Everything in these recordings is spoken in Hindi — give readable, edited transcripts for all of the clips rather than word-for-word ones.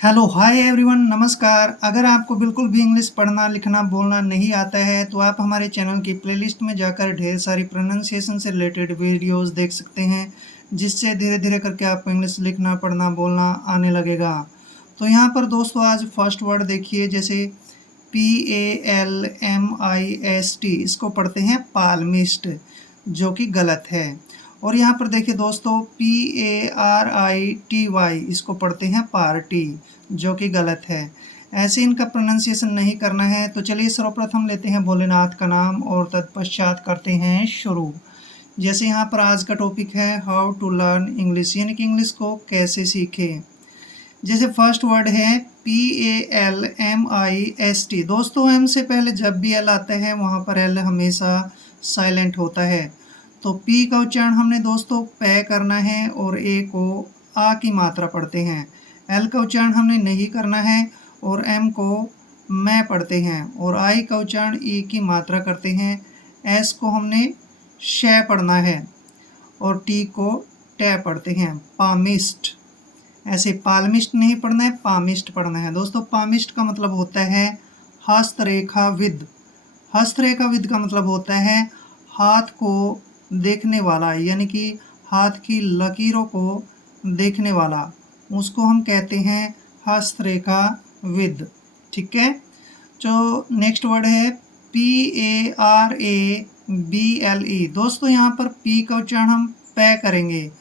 हेलो हाय एवरीवन, नमस्कार। अगर आपको बिल्कुल भी इंग्लिश पढ़ना लिखना बोलना नहीं आता है तो आप हमारे चैनल की प्लेलिस्ट में जाकर ढेर सारी प्रोनाउंसिएशन से रिलेटेड वीडियोस देख सकते हैं, जिससे धीरे धीरे करके आपको इंग्लिश लिखना पढ़ना बोलना आने लगेगा। तो यहाँ पर दोस्तों आज फर्स्ट वर्ड देखिए, जैसे PALMIST, इसको पढ़ते हैं पाल्मिस्ट, जो कि गलत है। और यहाँ पर देखिए दोस्तों PARITY, इसको पढ़ते हैं पार्टी, जो कि गलत है। ऐसे इनका प्रोनाउंसिएशन नहीं करना है। तो चलिए सर्वप्रथम लेते हैं भोलेनाथ का नाम और तत्पश्चात करते हैं शुरू। जैसे यहाँ पर आज का टॉपिक है हाउ टू लर्न इंग्लिश, यानी कि इंग्लिश को कैसे सीखें। जैसे फर्स्ट वर्ड है PALMIST। दोस्तों एम से पहले जब भी एल आता है वहाँ पर एल हमेशा साइलेंट होता है। तो पी का उच्चारण हमने दोस्तों पै करना है और ए को आ की मात्रा पढ़ते हैं। एल का उच्चारण हमने नहीं करना है और एम को मैं पढ़ते हैं। और आई का उच्चारण ई की मात्रा करते हैं। एस को हमने शै पढ़ना है और टी को टे पढ़ते हैं, पामिस्ट। ऐसे पाल्मिस्ट नहीं पढ़ना है, पामिस्ट पढ़ना है। दोस्तों पामिस्ट का मतलब होता है हस्तरेखाविद। हस्तरेखाविद का मतलब होता है हाथ को देखने वाला, यानी कि हाथ की लकीरों को देखने वाला, उसको हम कहते हैं हस्तरेखाविद। ठीक है। जो नेक्स्ट वर्ड है PARABLE। दोस्तों यहाँ पर पी का उच्चारण हम पै करेंगे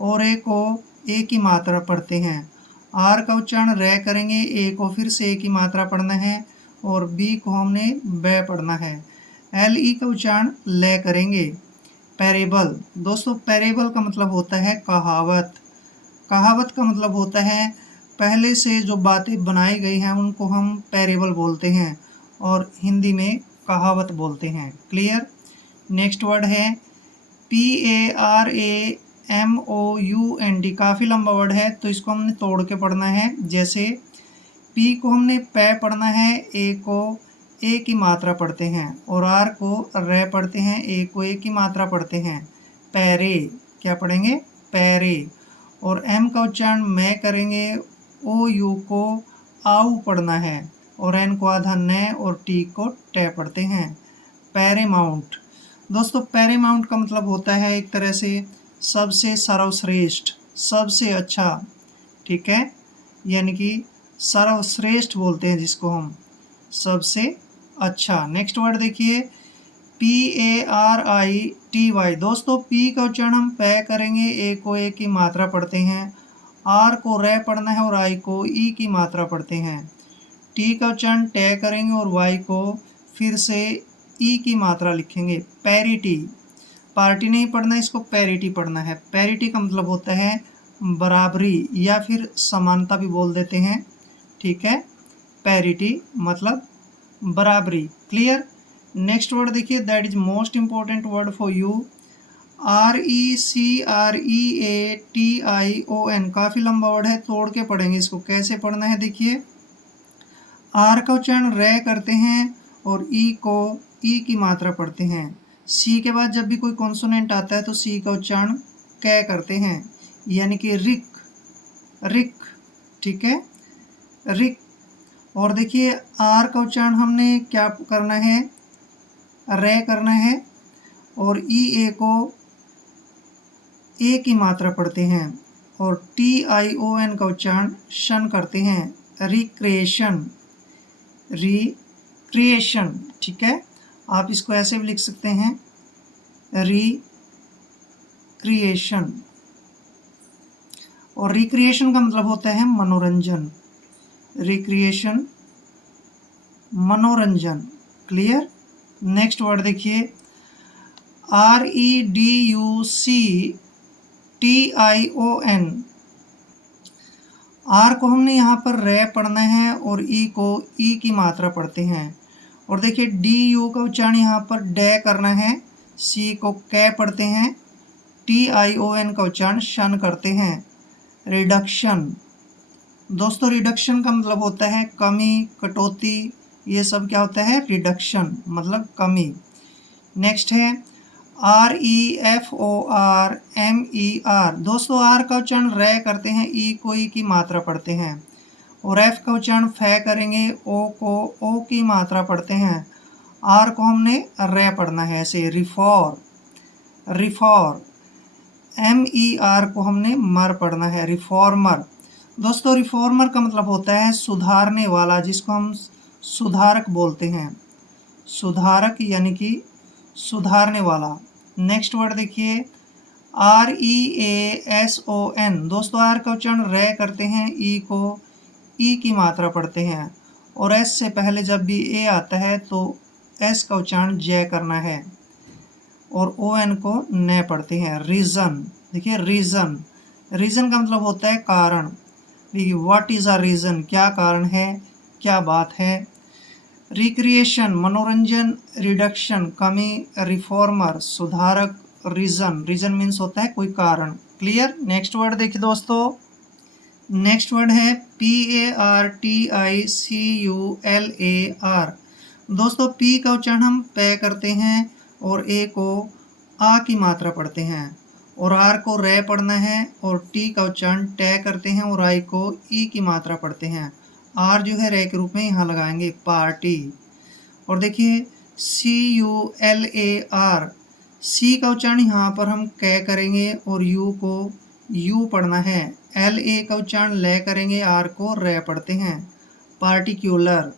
और ए को ए की मात्रा पढ़ते हैं। आर का उच्चारण रे करेंगे, ए को फिर से ए की मात्रा पढ़ना है और बी को हमने बै पढ़ना है। LE का उच्चारण ले करेंगे। पैरेबल। दोस्तों पैरेबल का मतलब होता है कहावत। कहावत का मतलब होता है पहले से जो बातें बनाई गई हैं उनको हम पैरेबल बोलते हैं और हिंदी में कहावत बोलते हैं। क्लियर। नेक्स्ट वर्ड है PARAMOUND। काफ़ी लंबा वर्ड है तो इसको हमने तोड़ के पढ़ना है। जैसे पी को हमने पै पढ़ना है, ए को ए की मात्रा पढ़ते हैं और आर को रे पढ़ते हैं, ए को ए की मात्रा पढ़ते हैं। पैरे, क्या पढ़ेंगे? पैरे। और एम का उच्चारण मैं करेंगे, ओ यू को आऊ पढ़ना है और एन को आधा न और टी को टे पढ़ते हैं। पैरेमाउंट। दोस्तों पैरेमाउंट का मतलब होता है एक तरह से सबसे सर्वश्रेष्ठ, सबसे अच्छा। ठीक है, यानी कि सर्वश्रेष्ठ बोलते हैं जिसको हम, सबसे अच्छा। नेक्स्ट वर्ड देखिए PARITY। दोस्तों पी का उच्चारण हम पै करेंगे, ए को ए की मात्रा पढ़ते हैं, आर को रे पढ़ना है और आई को ई की मात्रा पढ़ते हैं। टी का उच्चारण टे करेंगे और वाई को फिर से ई की मात्रा लिखेंगे। पैरिटी। पार्टी नहीं पढ़ना, इसको पैरिटी पढ़ना है। पैरिटी का मतलब होता है बराबरी या फिर समानता भी बोल देते हैं। ठीक है, पैरिटी मतलब बराबरी। क्लियर। नेक्स्ट वर्ड देखिए, that is most important word for you, RECREATION। काफ़ी लंबा वर्ड है, तोड़ के पढ़ेंगे इसको। कैसे पढ़ना है देखिए, आर का उच्चारण रे करते हैं और ई को ई की मात्रा पढ़ते हैं। सी के बाद जब भी कोई कॉन्सोनेंट आता है तो सी का उच्चारण कै करते हैं, यानी कि रिक, रिक। ठीक है, रिक। और देखिए आर का उच्चारण हमने क्या करना है, रे करना है और ई ए को ए की मात्रा पढ़ते हैं और TION का उच्चारण शन करते हैं। Recreation, recreation. ठीक है, आप इसको ऐसे भी लिख सकते हैं, रिक्रिएशन। और रिक्रिएशन का मतलब होता है मनोरंजन। रिक्रिएशन, मनोरंजन। क्लियर। नेक्स्ट वर्ड देखिए REDUCTION। आर को हमने यहाँ पर रे पढ़ना है और ई को ई की मात्रा पढ़ते हैं। और देखिए DU का उच्चारण यहाँ पर डे करना है, सी को कै पढ़ते हैं, TION का उच्चारण शन करते हैं। रिडक्शन। दोस्तों रिडक्शन का मतलब होता है कमी, कटौती, ये सब क्या होता है, रिडक्शन मतलब कमी। नेक्स्ट है REFORMER। दोस्तों आर का उच्चारण रे करते हैं, ई को ई की मात्रा पढ़ते हैं और एफ का उच्चारण फै करेंगे, ओ को ओ की मात्रा पढ़ते हैं, आर को हमने रे पढ़ना है ऐसे, रिफॉर, रिफॉर, एम ई आर को हमने मर पढ़ना है, रिफॉर्मर। दोस्तों रिफॉर्मर का मतलब होता है सुधारने वाला, जिसको हम सुधारक बोलते हैं, सुधारक यानी कि सुधारने वाला। नेक्स्ट वर्ड देखिए, R E A S O N. दोस्तों आर का उच्चारण रे करते हैं, ई को ई की मात्रा पढ़ते हैं, और एस से पहले जब भी ए आता है तो एस का उच्चारण जय करना है, और ओ एन को न पढ़ते हैं, रीज़न। देखिए रीज़न, रीज़न का मतलब होता है कारण। देखिए व्हाट इज़ अ रीज़न, क्या कारण है, क्या बात है। रिक्रिएशन मनोरंजन, रिडक्शन कमी, रिफॉर्मर सुधारक, रीज़न, रीज़न मीन्स होता है कोई कारण। क्लियर। नेक्स्ट वर्ड देखिए दोस्तों, नेक्स्ट वर्ड है PARTICULAR। दोस्तों पी का उच्चारण हम पे करते हैं और ए को आ की मात्रा पढ़ते हैं, और आर को रे पढ़ना है, और टी का उच्चारण टे करते हैं और आई को ई की मात्रा पढ़ते हैं। आर जो है रे के रूप में यहाँ लगाएंगे, पार्टी। और देखिए CULAR, सी का उच्चारण यहाँ पर हम कै करेंगे और यू को यू पढ़ना है, LA का उच्चारण ले करेंगे, आर को रे पढ़ते हैं, पार्टिक्यूलर।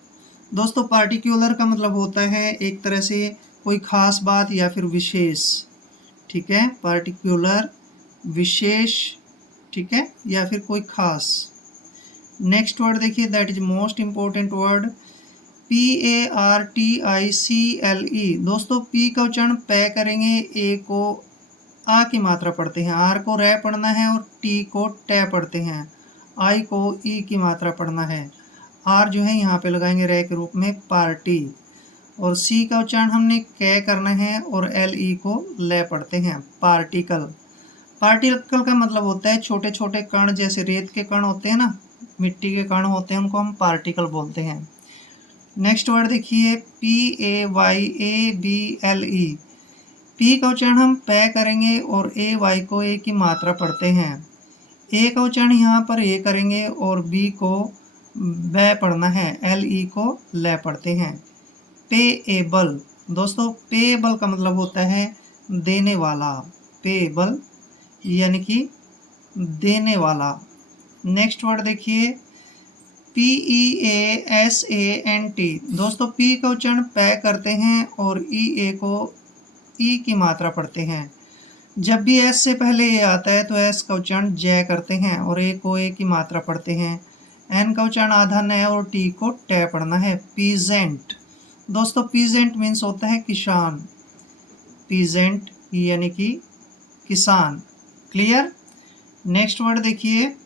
दोस्तों पार्टिक्यूलर का मतलब होता है एक तरह से कोई खास बात या फिर विशेष, ठीक है, पार्टिक्यूलर विशेष, ठीक है, या फिर कोई खास। नेक्स्ट वर्ड देखिए, that is most important word, PARTICLE। दोस्तों पी का उच्चारण पे करेंगे, ए को आ की मात्रा पढ़ते हैं, आर को रे पढ़ना है और टी को टे पढ़ते हैं, आई को ई की मात्रा पढ़ना है, आर जो है यहाँ पे लगाएंगे रे के रूप में, पार्टी। और सी का उच्चारण हमने कै करना है और LE को ले पढ़ते हैं, पार्टिकल। पार्टिकल का मतलब होता है छोटे छोटे कण, जैसे रेत के कण होते हैं ना, मिट्टी के कण होते हैं, उनको हम पार्टिकल बोलते हैं। नेक्स्ट वर्ड देखिए, PAYABLE। पी का उच्चारण हम पे करेंगे और AY को ए की मात्रा पढ़ते हैं, ए का उच्चारण यहाँ पर ए करेंगे और बी को बै पढ़ना है, LE को ले पढ़ते हैं, पेएबल। दोस्तों पेएबल का मतलब होता है देने वाला, पेएबल यानी कि देने वाला। नेक्स्ट वर्ड देखिए, PEASANT। दोस्तों पी का उच्चारण पे करते हैं और EA को ई की मात्रा पढ़ते हैं, जब भी एस से पहले ए आता है तो एस का उच्चारण जय करते हैं और ए को ए की मात्रा पढ़ते हैं, एन का उच्चारण आधा न और टी को टे पढ़ना है, पीजेंट। दोस्तों पीजेंट मीन्स होता है किसान, पीजेंट यानी कि किसान। क्लियर। नेक्स्ट वर्ड देखिए,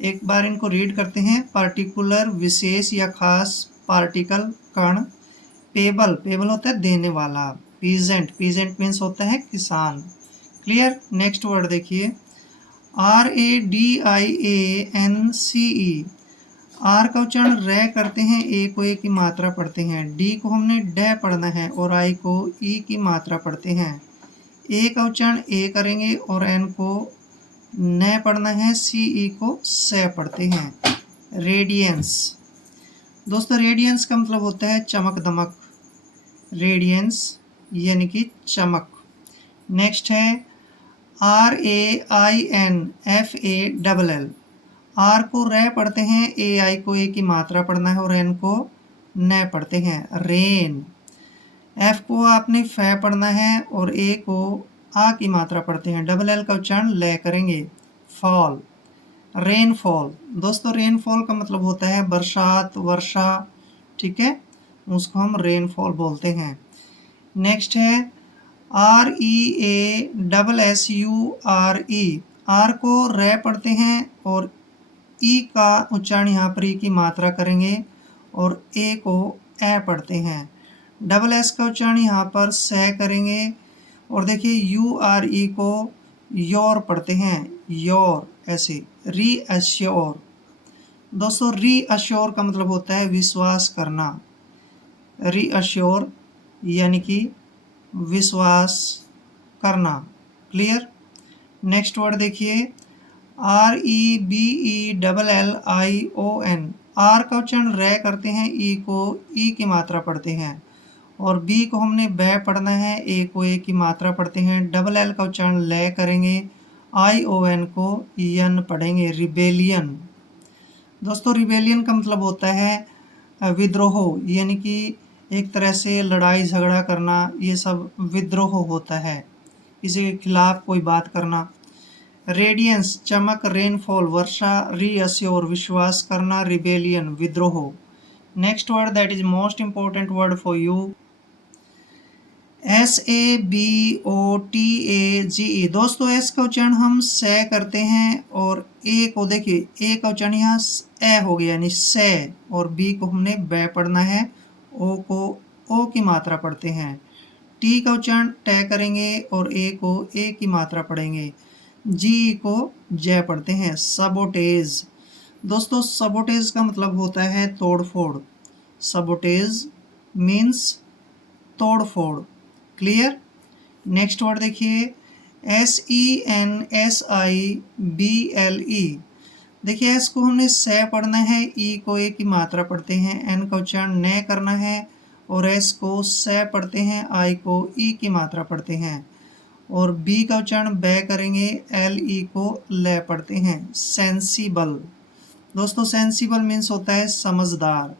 एक बार इनको रीड करते हैं, पार्टिकुलर विशेष या खास, पार्टिकल कण, पेबल, पेबल होता है देने वाला, पीजेंट, पीजेंट मीन्स होता है किसान। क्लियर। नेक्स्ट वर्ड देखिए, RADIANCE। आर का उच्चारण रे करते हैं, ए को ए की मात्रा पढ़ते हैं, डी को हमने डे पढ़ना है और आई को ई की मात्रा पढ़ते हैं, ए का उच्चारण ए करेंगे और एन को न पढ़ना है, CE को से पढ़ते हैं, रेडियंस। दोस्तों रेडियंस का मतलब होता है चमक दमक, रेडियंस यानी कि चमक। नेक्स्ट है RAINFALL। आर को रे पढ़ते हैं, AI को ए की मात्रा पढ़ना है और एन को न पढ़ते हैं, रेन। एफ को आपने फै पढ़ना है और ए को आ की मात्रा पढ़ते हैं, LL का उच्चारण ले करेंगे, फॉल, रेनफॉल। दोस्तों रेनफॉल का मतलब होता है बरसात, वर्षा, ठीक है, उसको हम रेनफॉल बोलते हैं। नेक्स्ट है REASSURE। आर को रे पढ़ते हैं और ई का उच्चारण यहाँ पर ई की मात्रा करेंगे और ए को ए पढ़ते हैं, SS का उच्चारण यहाँ पर से करेंगे और देखिए URE को योर पढ़ते हैं, योर ऐसे, रीअश्योर। दोस्तों रीअश्योर का मतलब होता है विश्वास करना, रीअश्योर यानी कि विश्वास करना। क्लियर। नेक्स्ट वर्ड देखिए, REBELLION। आर का उच्चारण रे करते हैं, ई को ई की मात्रा पढ़ते हैं, और बी को हमने बै पढ़ना है, ए को ए की मात्रा पढ़ते हैं। डबल एल का उच्चारण ले करेंगे, आई ओ एन को यन पढ़ेंगे, रिबेलियन। दोस्तों रिबेलियन का मतलब होता है विद्रोह, यानी कि एक तरह से लड़ाई झगड़ा करना, ये सब विद्रोह होता है, किसी के खिलाफ कोई बात करना। रेडियंस चमक, रेनफॉल वर्षा, रीअश्योर विश्वास करना, रिबेलियन विद्रोह। Next word that is most important word for you, SABOTAGE। दोस्तों एस का उच्चारण हम से करते हैं, और ए को देखिए, ए का उच्चारण यहाँ ए हो गया यानी से, और बी को हमने बै पढ़ना है, ओ को ओ की मात्रा पढ़ते हैं। टी का उच्चारण टे करेंगे और ए को ए की मात्रा पढ़ेंगे, जी को जय पढ़ते हैं। सबोटेज। दोस्तों सबोटेज का मतलब होता है तोड़फोड़, सबोटेज मीन्स तोड़फोड़, क्लियर। नेक्स्ट वर्ड देखिए, SENSIBLE। देखिए एस को हमने से पढ़ना है, ई को ए की मात्रा पढ़ते हैं, एन का उच्चारण न करना है, और एस को से पढ़ते हैं, आई को ई की मात्रा पढ़ते हैं, और बी का उच्चारण बै करेंगे, एल ई को ले पढ़ते हैं। सेंसिबल। दोस्तों सेंसिबल मीन्स होता है समझदार,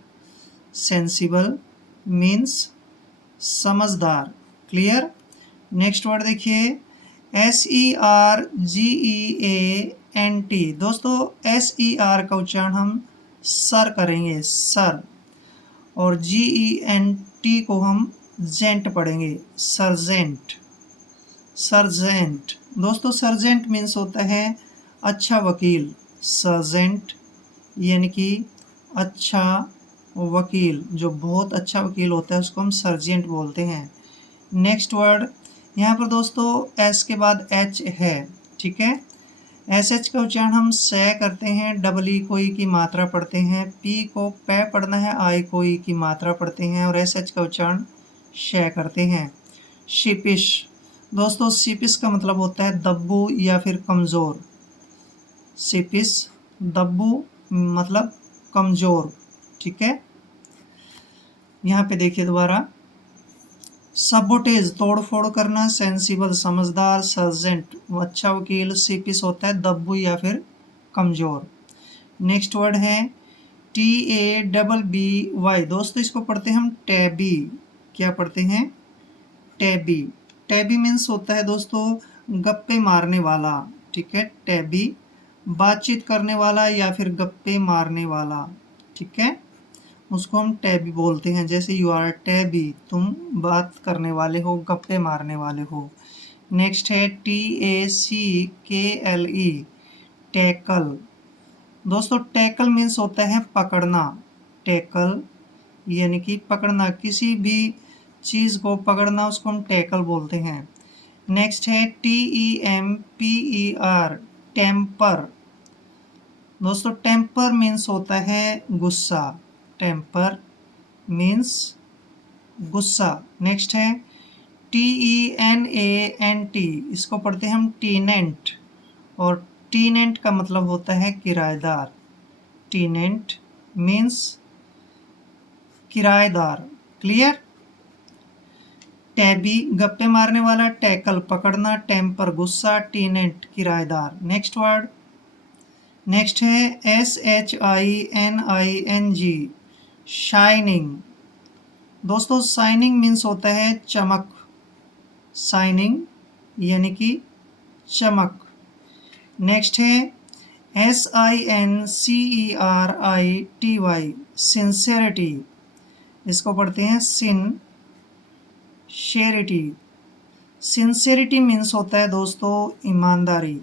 सेंसिबल मीन्स समझदार, क्लियर। नेक्स्ट वर्ड देखिए, SERGEANT। दोस्तों SER का उच्चारण हम सर करेंगे, सर, और GENT को हम जेंट पढ़ेंगे, सर्जेंट, सर्जेंट। दोस्तों सर्जेंट मीन्स होता है अच्छा वकील, सर्जेंट यानी कि अच्छा वकील, जो बहुत अच्छा वकील होता है उसको हम सर्जेंट बोलते हैं। नेक्स्ट वर्ड यहाँ पर दोस्तों एस के बाद एच है, ठीक है। एस एच का उच्चारण हम से करते हैं, डबल ई को ई की मात्रा पढ़ते हैं, पी को पै पढ़ना है, आई को ई की मात्रा पढ़ते हैं, और एस एच का उच्चारण शे करते हैं। शिपिश। दोस्तों शिपिश का मतलब होता है दब्बू या फिर कमज़ोर, शिपिश दब्बू मतलब कमज़ोर, ठीक है। यहाँ पे देखिए दोबारा, सबोटेज तोड़फोड़ करना, सेंसिबल समझदार, सर्जेंट अच्छा वकील, शिपिश होता है दब्बू या फिर कमज़ोर। नेक्स्ट वर्ड है TABBY। दोस्तों इसको पढ़ते हैं हम टैबी, क्या पढ़ते हैं, टैबी। टैबी मीन्स होता है दोस्तों गप्पे मारने वाला, ठीक है, टैबी बातचीत करने वाला या फिर गप्पे मारने वाला, ठीक है, उसको हम टैबी बोलते हैं। जैसे यू आर टैबी, तुम बात करने वाले हो, गप्पे मारने वाले हो। नेक्स्ट है TACKLE, टैकल। दोस्तों टैकल मीन्स होता है पकड़ना, टैकल यानी कि पकड़ना, किसी भी चीज़ को पकड़ना उसको हम टैकल बोलते हैं। नेक्स्ट है TEMPER, टेम्पर। दोस्तों टेम्पर मीन्स होता है गुस्सा, टेम्पर मीन्स गुस्सा। नेक्स्ट है TENANT, इसको पढ़ते हैं हम टीनेंट, और टीनेंट का मतलब होता है किराएदार, टीनेंट मीन्स किराएदार, क्लियर। टैबी गप्पे मारने वाला, टैकल पकड़ना, टेम्पर गुस्सा, टीनेंट किराएदार। नेक्स्ट वर्ड नेक्स्ट है SHINING, शाइनिंग। दोस्तों शाइनिंग मीन्स होता है चमक, शाइनिंग यानी कि चमक। नेक्स्ट है SINCERITY, सिंसेरिटी, इसको पढ़ते हैं सिंसेरिटी। सिंसेरिटी मीन्स होता है दोस्तों ईमानदारी,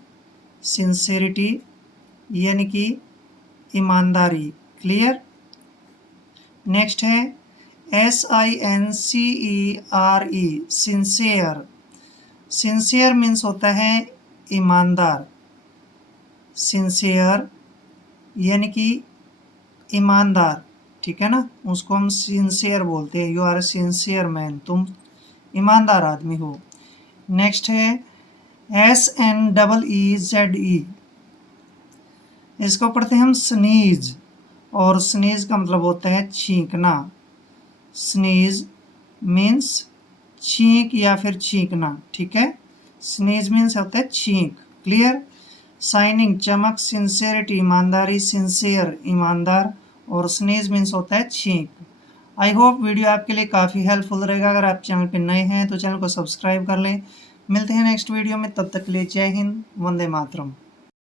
सिंसेरिटी यानी कि ईमानदारी, क्लियर। नेक्स्ट है SINCERE, सिंसेयर। सिंसेयर मीन्स होता है ईमानदार, सिंसेयर यानी कि ईमानदार, ठीक है ना, उसको हम सिंसेयर बोलते हैं, यू आर सिंसियर मैन, तुम ईमानदार आदमी हो। नेक्स्ट है SNEEZE, इसको पढ़ते हैं हम स्नीज, और स्नीज का मतलब होता है छींकना। स्नीज मीन्स छींक या फिर छींकना, ठीक है। स्नीज मीन्स होता है छींक। क्लियर। शाइनिंग चमक, सिंसियरिटी ईमानदारी, सिंसियर ईमानदार, और स्नीज मीन्स होता है छींक। आई होप वीडियो आपके लिए काफ़ी हेल्पफुल रहेगा। अगर आप चैनल पर नए हैं तो चैनल को सब्सक्राइब कर लें। मिलते हैं नेक्स्ट वीडियो में, तब तक के लिए जय हिंद, वंदे मातरम।